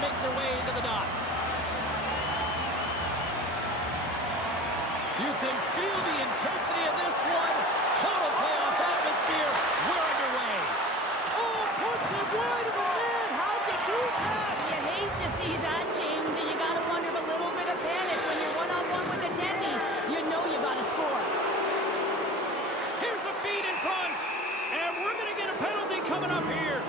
make their way to the dot. You can feel the intensity of this one. Total playoff atmosphere. We're underway. Oh, puts it wide of the net. How'd you do that? You hate to see that, James, and you got to wonder if a little bit of panic when you're one-on-one with a 10-y. You know you got to score. Here's a feed in front. And we're going to get a penalty coming up here.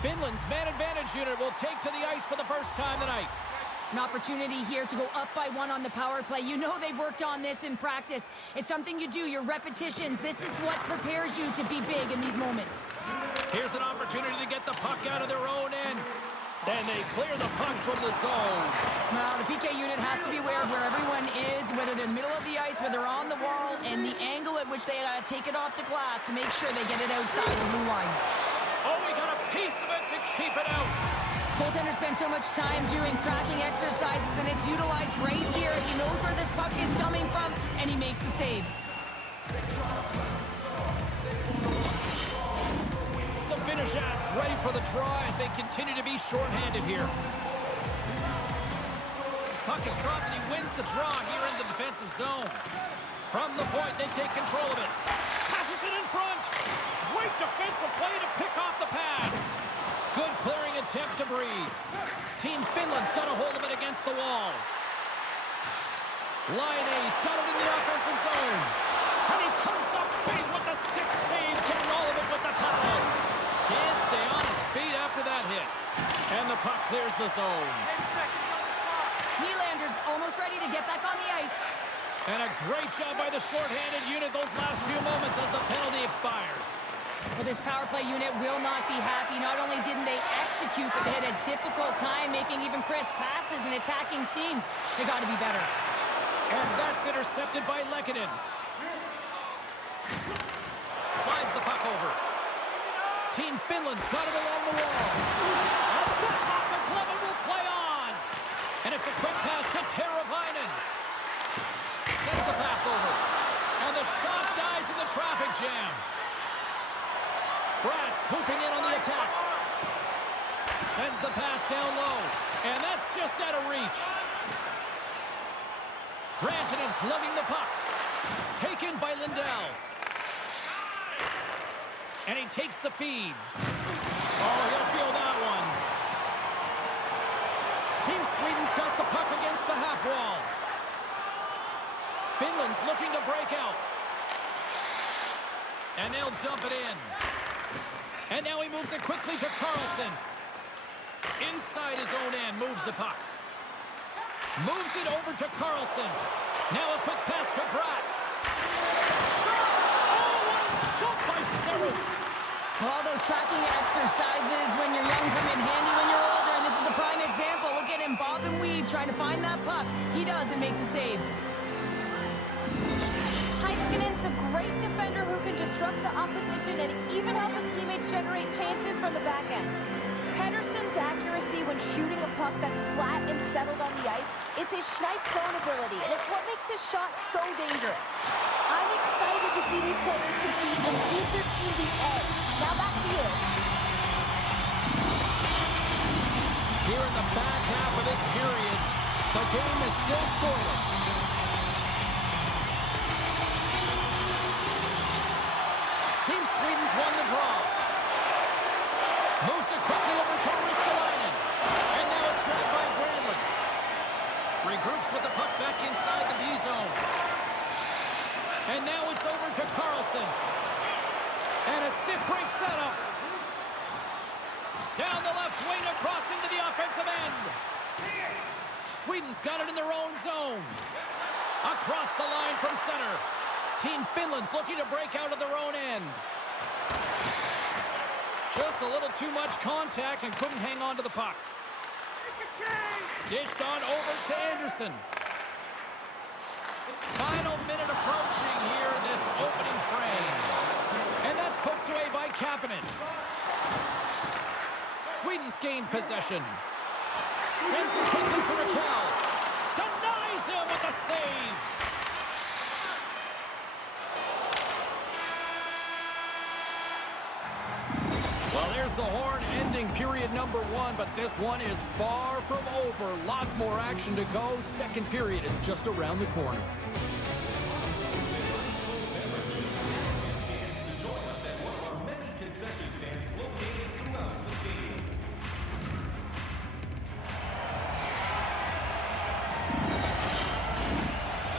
Finland's man advantage unit will take to the ice for the first time tonight. An opportunity here to go up by 1 on the power play. You know they've worked on this in practice. It's something you do, your repetitions. This is what prepares you to be big in these moments. Here's an opportunity to get the puck out of their own end. And they clear the puck from the zone. Well, the PK unit has to be aware of where everyone is, whether they're in the middle of the ice, whether they're on the wall, and the angle at which they take it off to glass to make sure they get it outside the blue line. Oh, we got a piece of it to keep it out. Goaltender spends so much time doing tracking exercises, and it's utilized right here. He knows where this puck is coming from, and he makes the save. Some finish ads ready for the draw as they continue to be shorthanded here. Puck is dropped, and he wins the draw here in the defensive zone. From the point, they take control of it. Passes it in front. Great defensive play to pick off the pass. Good clearing attempt to breathe. Team Finland's got a hold of it against the wall. Line A's got it in the offensive zone. And he comes up big with the stick save, getting all of it with the power. Can't stay on his feet after that hit. And the puck clears the zone. Nylander's almost ready to get back on the ice. And a great job by the shorthanded unit those last few moments as the penalty expires. Well, this power play unit will not be happy. Not only didn't they execute, but they had a difficult time making even crisp passes and attacking seams. They got to be better. And that's intercepted by Lehkonen. Slides the puck over. Team Finland's got it along the wall. And that's off the glove and will play on. And it's a quick pass to Teravainen. Sends the pass over. And the shot dies in the traffic jam. Bratz hooping in on the attack. Sends the pass down low. And that's just out of reach. Rantanen's lugging the puck. Taken by Lindell. And he takes the feed. Oh, he'll feel that one. Team Sweden's got the puck against the half wall. Finland's looking to break out. And they'll dump it in. And now he moves it quickly to Carlson. Inside his own end, moves the puck. Moves it over to Carlson. Now a quick pass to Bratt. Shot! Oh, what a stop by Saros. Well, all those tracking exercises when you're young come in handy when you're older, and this is a prime example. Look at him bob and weave trying to find that puck. He does and makes a save. Heiskanen's a great defender who can disrupt the opposition and even help his teammates generate chances from the back end. Pettersson's accuracy when shooting a puck that's flat and settled on the ice is his snipe zone ability, and it's what makes his shot so dangerous. I'm excited to see these players compete and give their team the edge. Now back to you. Here in the back half of this period, the game is still scoreless. Team Sweden's won the draw. Moves it quickly over to Ristolainen. And now it's grabbed by Granlund. Regroups with the puck back inside the D-zone. And now it's over to Carlson. And a stiff breaks that up. Down the left wing across into the offensive end. Sweden's got it in their own zone. Across the line from center. Team Finland's looking to break out of their own end. Just a little too much contact and couldn't hang on to the puck. Dished on over to Anderson. Final minute approaching here in this opening frame. And that's poked away by Kapanen. Sweden's gained possession. Sends it quickly to Raquel. Denies him with the save. Well, there's the horn ending period number 1, but this one is far from over. Lots more action to go. Second period is just around the corner.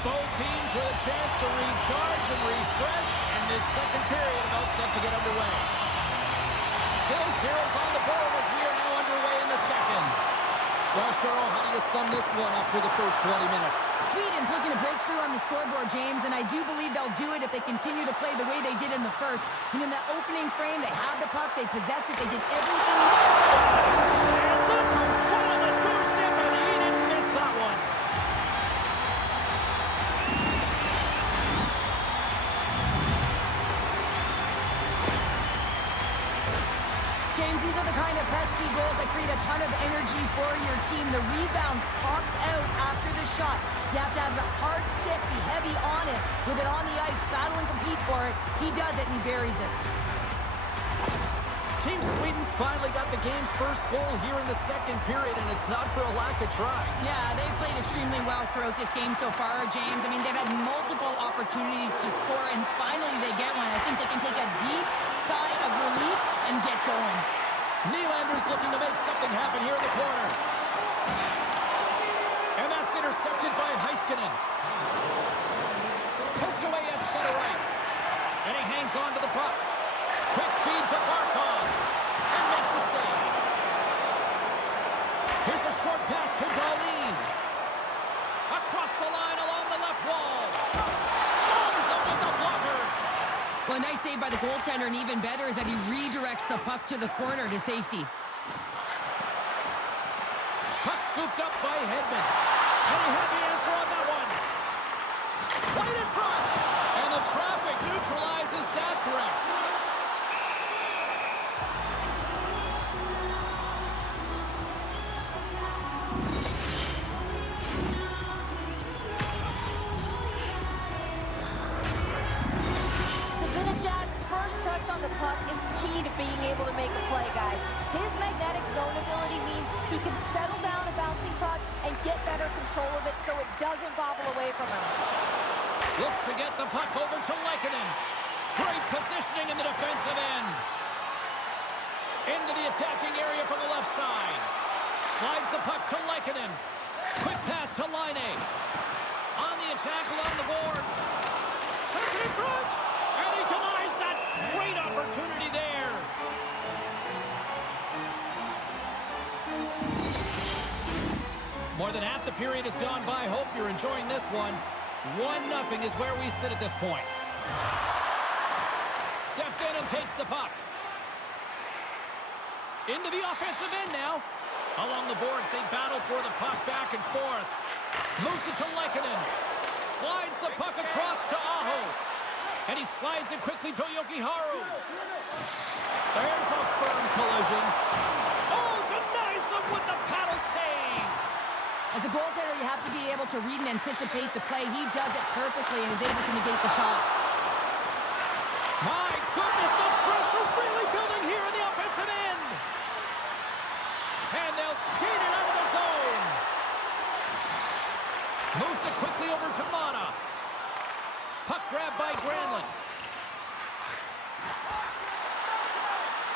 Both teams with a chance to recharge and refresh, and this second period about set to get underway. Still zeros on the board as we are now underway in the second. Well, Cheryl, how do you sum this one up for the first 20 minutes? Sweden's looking to break through on the scoreboard, James, and I do believe they'll do it if they continue to play the way they did in the first. And in that opening frame, they had the puck, they possessed it, they did everything. And look who's right on the doorstep, and he didn't miss that one. James, these are the kind of pesky goals that create a ton of energy for your team. The rebound pops out after the shot. You have to have a hard stick, be heavy on it, with it on the ice, battle and compete for it. He does it, and he buries it. Team Sweden's finally got the game's first goal here in the second period, and it's not for a lack of trying. Yeah, they've played extremely well throughout this game so far, James. I mean, they've had multiple opportunities to score, and finally they get one. I think they can take a deep sigh of relief and get going. Nylander's looking to make something happen here in the corner. And that's intercepted by Heiskanen. Poked away at center ice. And he hangs on to the puck. Quick feed to Barkov. And makes the save. Here's a short pass to Darlene. Across the line along the left wall. Stones up with the blocker. Well, a nice save by the goaltender, and even better is that he redirects the puck to the corner to safety. Puck scooped up by Hedman. And he had the answer on that one. Right in front. And the traffic neutralizes that threat. On the puck is key to being able to make a play, guys. His magnetic zone ability means he can settle down a bouncing puck and get better control of it so it doesn't bobble away from him. Looks to get the puck over to Leikonen. Great positioning in the defensive end. Into the attacking area from the left side. Slides the puck to Leikonen. Quick pass to Laine. On the attack along the boards. Sets it in front. And he denies that great opportunity there. More than half the period has gone by. Hope you're enjoying this one. 1-0 is where we sit at this point. Steps in and takes the puck. Into the offensive end now. Along the boards, they battle for the puck back and forth. Moves it to Leikonen. Slides the puck across to Aho. And he slides it quickly to Jokiharju. There's a firm collision. Oh, denies him with the paddle save. As a goaltender, you have to be able to read and anticipate the play. He does it perfectly and is able to negate the shot. My goodness, the pressure really building here in the offensive end. And they'll skate it out of the zone. Moves it quickly over to Mata. Puck grab by Granlund.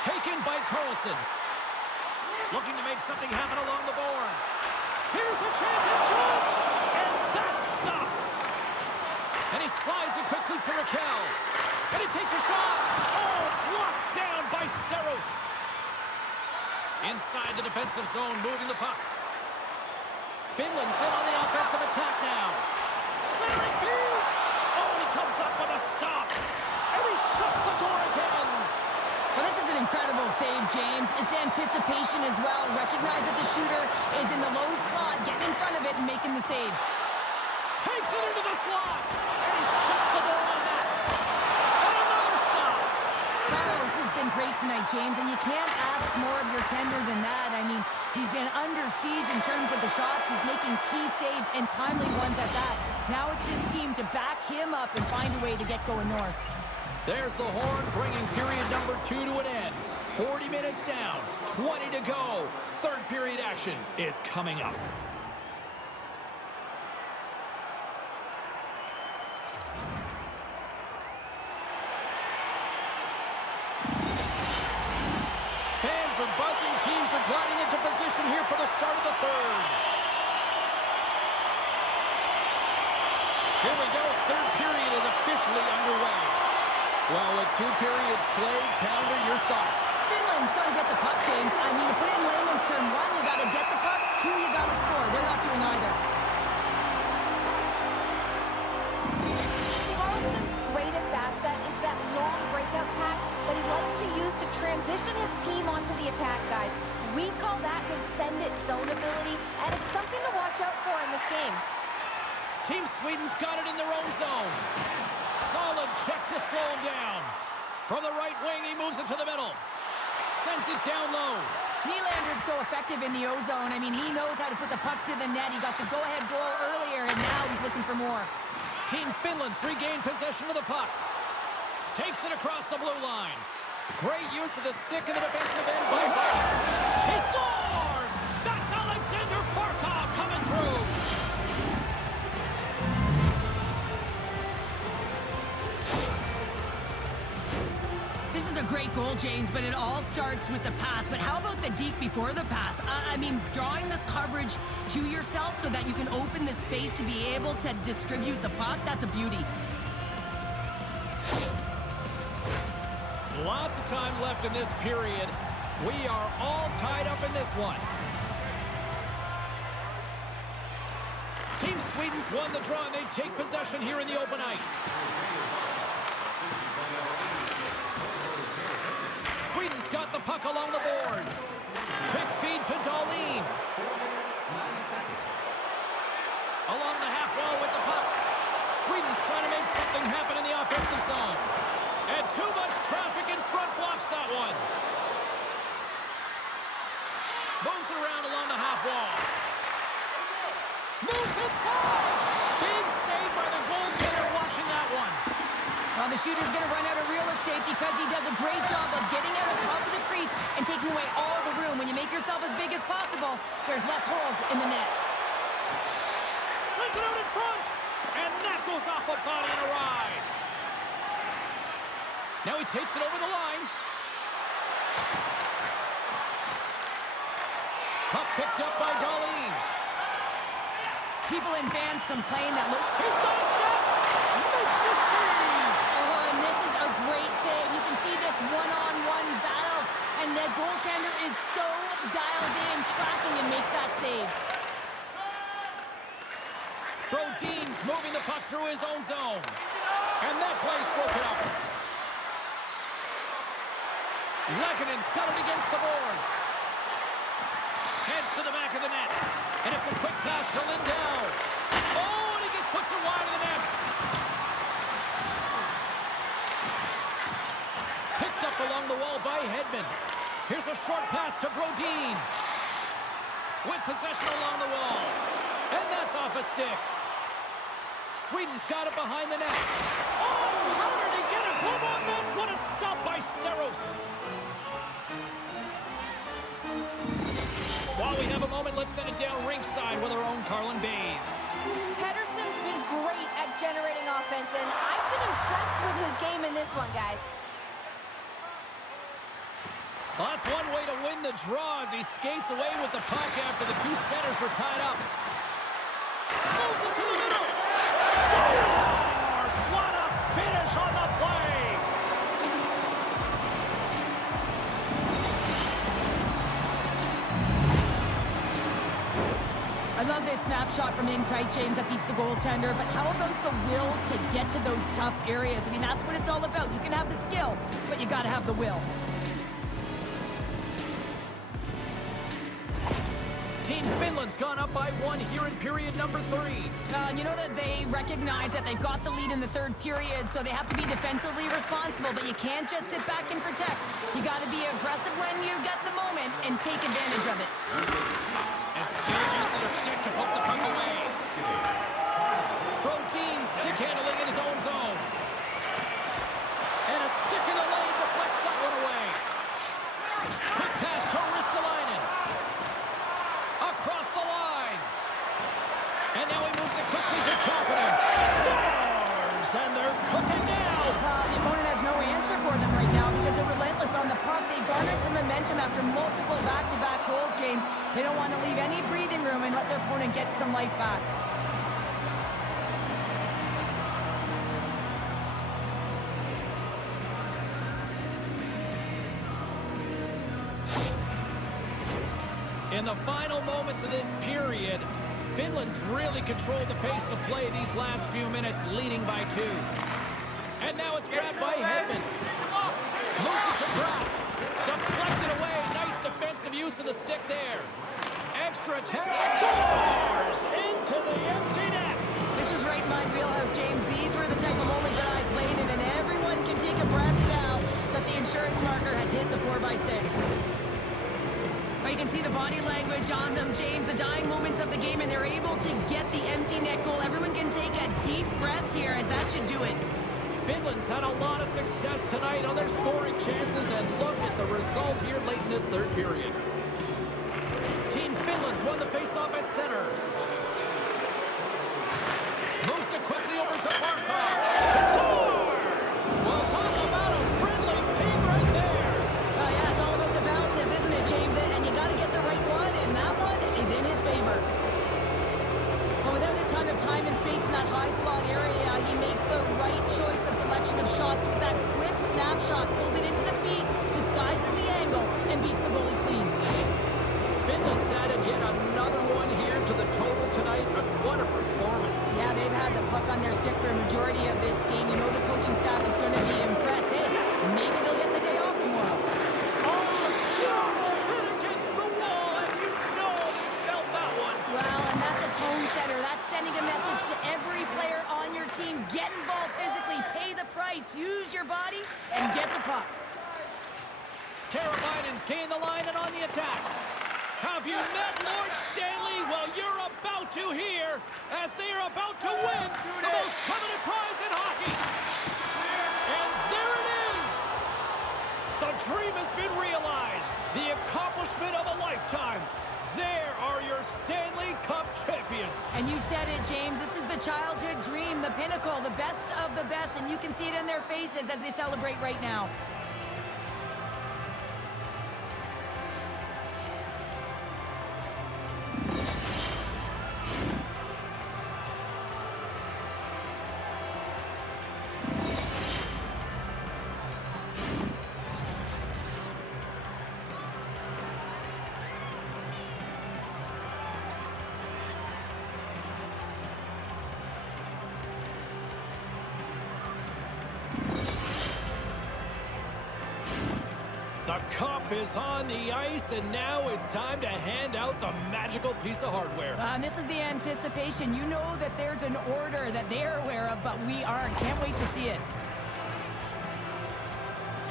Taken by Carlson. Looking to make something happen along the boards. Here's a chance in front. And that's stopped. And he slides it quickly to Raquel. And he takes a shot. Oh, blocked down by Saros. Inside the defensive zone, moving the puck. Finland's in on the offensive attack now. Slithering feed. Oh, he comes up with a stop. And he shuts the door again. Well, this is an incredible save, James. It's anticipation as well. Recognize that the shooter is in the low slot, getting in front of it and making the save. Takes it into the slot. And he shuts the door on that. And another stop. Saros has been great tonight, James, and you can't ask more of your tender than that. I mean, he's been under siege in terms of the shots. He's making key saves and timely ones at that. Now it's his team to back him up and find a way to get going north. There's the horn, bringing period number 2 to an end. 40 minutes down, 20 to go. Third period action is coming up. Fans are buzzing. Teams are gliding into position here for the start of the third. Here we go. Third period is officially underway. Well, with 2 periods played, Pounder, your thoughts? Finland's got to get the puck, James. I mean, to put it in layman's term, 1, you got to get the puck. 2, you got to score. They're not doing either. Carlson's greatest asset is that long breakout pass that he likes to use to transition his team onto the attack, guys. We call that his send-it zone ability, and it's something to watch out for in this game. Team Sweden's got it in their own zone. Solid check to slow him down. From the right wing, he moves it to the middle. Sends it down low. Nylander's so effective in the O-zone. I mean, he knows how to put the puck to the net. He got the go-ahead goal earlier, and now he's looking for more. Team Finland's regained possession of the puck. Takes it across the blue line. Great use of the stick in the defensive end by Hart. He scores! That's Alexander Barkov coming through. This is a great goal, James, but it all starts with the pass. But how about the deke before the pass? I mean, drawing the coverage to yourself so that you can open the space to be able to distribute the puck, that's a beauty. Lots of time left in this period. We are all tied up in this one. Team Sweden's won the draw, and they take possession here in the open ice. Sweden's got the puck along the boards. Quick feed to Dahlin. Along the half wall with the puck. Sweden's trying to make something happen in the offensive zone. And too much traffic in front blocks that one. Moves it around along the half wall. Moves inside. Big save by the goaltender watching that one. Well, the shooter's going to run out of real estate because he does a great job of getting out of top of the crease and taking away all the room. When you make yourself as big as possible, there's less holes in the net. Sends it out in front. And that goes off a body and a ride. Now he takes it over the line. Puck picked up by Dahlin. People and fans complain that He's got a step. Makes the save. Oh, and this is a great save. You can see this one-on-one battle, and the goaltender is so dialed in, tracking, and makes that save. Brodin's moving the puck through his own zone. And that play's broken up. Lekkinen got it against the boards. Heads to the back of the net. And it's a quick pass to Lindell. Oh, and he just puts it wide of the net. Picked up along the wall by Hedman. Here's a short pass to Brodin. With possession along the wall. And that's off a stick. Sweden's got it behind the net. Oh, how did he get a glove on that? What a stop by Saros. While we have a moment, let's send it down ringside with our own Carlin Bathe. Pettersson's been great at generating offense, and I've been impressed with his game in this one, guys. Well, that's one way to win the draw as he skates away with the puck after the two centers were tied up. Moves it to the middle. Scores! What a finish on the play! I love this snapshot from in tight, James, that beats the goaltender, but how about the will to get to those tough areas? I mean, that's what it's all about. You can have the skill, but you got to have the will. Team Finland's gone up by 1 here in period number 3. You know that they recognize that they've got the lead in the third period, so they have to be defensively responsible, but you can't just sit back and protect. You got to be aggressive when you get the moment and take advantage of it. And still use of the stick to poke the puck away. Brodin stick handling in his own zone. And a stick in the lane deflects that one away. Quick pass to Ristolainen. Across the line. And now he moves it quickly to Kapanen. Stars! And they're cooking now. The opponent has no answer for them right now because they're relentless on the puck. They garnered some momentum after multiple back-to-back goals, James. They don't want to leave any breathing room and let their opponent get some life back. In the final moments of this period, Finland's really controlled the pace of play these last few minutes, leading by 2. And now it's grabbed by Hedman. Moves it to Brock. Deflected away. Nice defensive use of the stick there. Extra attack. Scores! Into the empty net. This was right in my wheelhouse, James. These were the type of moments that I played in, and everyone can take a breath now that the insurance marker has hit the 4x6. You can see the body language on them, James, the dying moments of the game, and they're able to get the empty net goal. Everyone can take a deep breath here, as that should do it. Finland's had a lot of success tonight on their scoring chances, and look at the result here late in this third period. Team Finland's won the faceoff at center. Moves it quickly over to Barkov. Scores! Well, talk about a friendly ping right there. Yeah, it's all about the bounces, isn't it, James? And you got to get the right one, and that one is in his favor. Well, without a ton of time and space in that high slot area, he makes the right choice of selection of shots with that quick snapshot, pulls it into the feet, disguises the angle, and beats the goalie clean. Finland's added yet another one here to the total tonight, but what a performance. Yeah, they've had the puck on their stick for a majority of this game. You know the coaching staff is going to be impressed. Hey, maybe they'll get the day off tomorrow. Oh, huge hit against the wall, and you know he felt that one. Well, and that's a tone setter. That's sending a message to every player on your team. Get involved physically, pay the price, use your body, and get the puck. Teravainen's gained the line and on the attack. Have you met Lord Stanley? Well, you're about to hear as they are about to win the most coveted prize in hockey. And there it is. The dream has been realized. The accomplishment of a lifetime. There are your Stanley Cup champions. And you said it, James. This is the childhood dream, the pinnacle, the best of the best, and you can see it in their faces as they celebrate right now. The cup is on the ice, and now it's time to hand out the magical piece of hardware. And this is the anticipation. You know that there's an order that they're aware of, but we aren't. Can't wait to see it.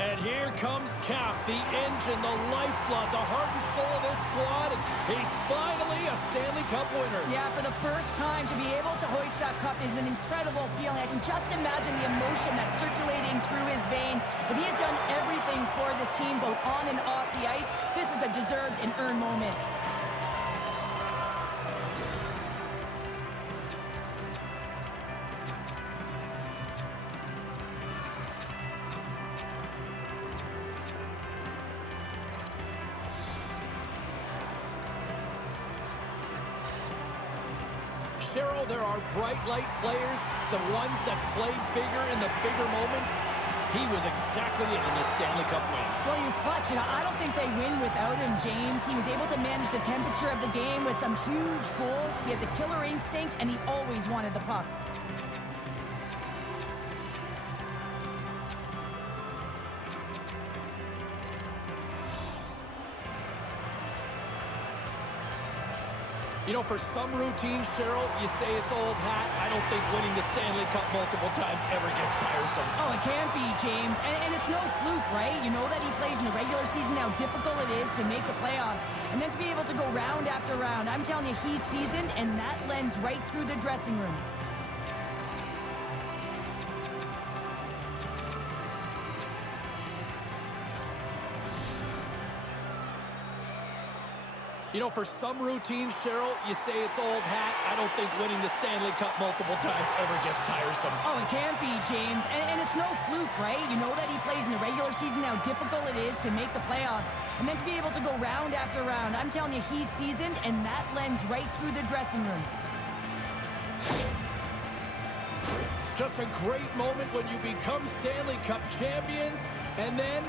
And here comes Cap, the engine, the lifeblood, the heart and soul of this squad, and he's finally a Stanley Cup winner. Yeah, for the first time to be able to hoist that cup is an incredible feeling. I can just imagine the emotion that's circulating through his veins. But he has done everything for this team, both on and off the ice. This is a deserved and earned moment. Cheryl, there are bright light players, the ones that play bigger in the bigger moments. He was exactly it in this Stanley Cup win. Well, he was clutch, and I don't think they win without him, James. He was able to manage the temperature of the game with some huge goals. He had the killer instinct, and he always wanted the puck. You know, for some routines, Cheryl, you say it's old hat. I don't think winning the Stanley Cup multiple times ever gets tiresome. Oh, it can't be, James. And it's no fluke, right? You know that he plays in the regular season, how difficult it is to make the playoffs. And then to be able to go round after round. I'm telling you, he's seasoned, and that lends right through the dressing room. You know, for some routines, Cheryl, you say it's old hat. I don't think winning the Stanley Cup multiple times ever gets tiresome. Oh, it can't be, James. And it's no fluke, right? You know that he plays in the regular season, how difficult it is to make the playoffs. And then to be able to go round after round. I'm telling you, he's seasoned, and that lends right through the dressing room. Just a great moment when you become Stanley Cup champions, and then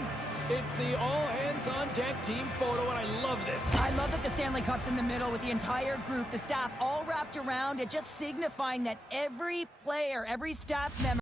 it's the all-hands-on-deck team photo, and I love this. I love that the Stanley Cup's in the middle with the entire group, the staff all wrapped around it, just signifying that every player, every staff member